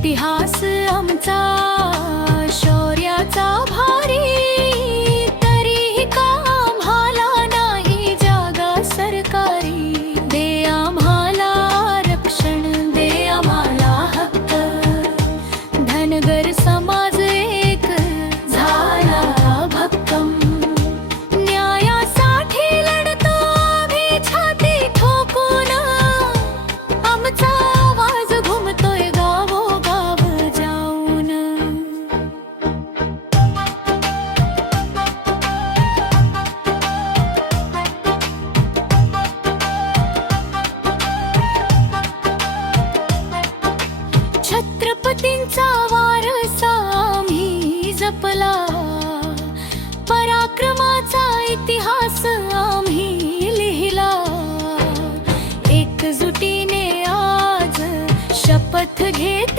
इतिहास आमचा शौर्याचा भारी, तरीही का आम्हाला नाही जागा सरकारी. दे आम्हाला आरक्षण, दे आम्हाला हक्क. धनगर समाज एक झाला भक्कम. न्यायासाठी लढतो आम्ही छाती ठोकून. आमचा आवाज घुमतोय गावोगाव जाऊन. छत्रपतींचा वारसा आम्ही जपला, पराक्रमाचा इतिहास आम्ही लिहिला. एकजुटीने आज शपथ घेत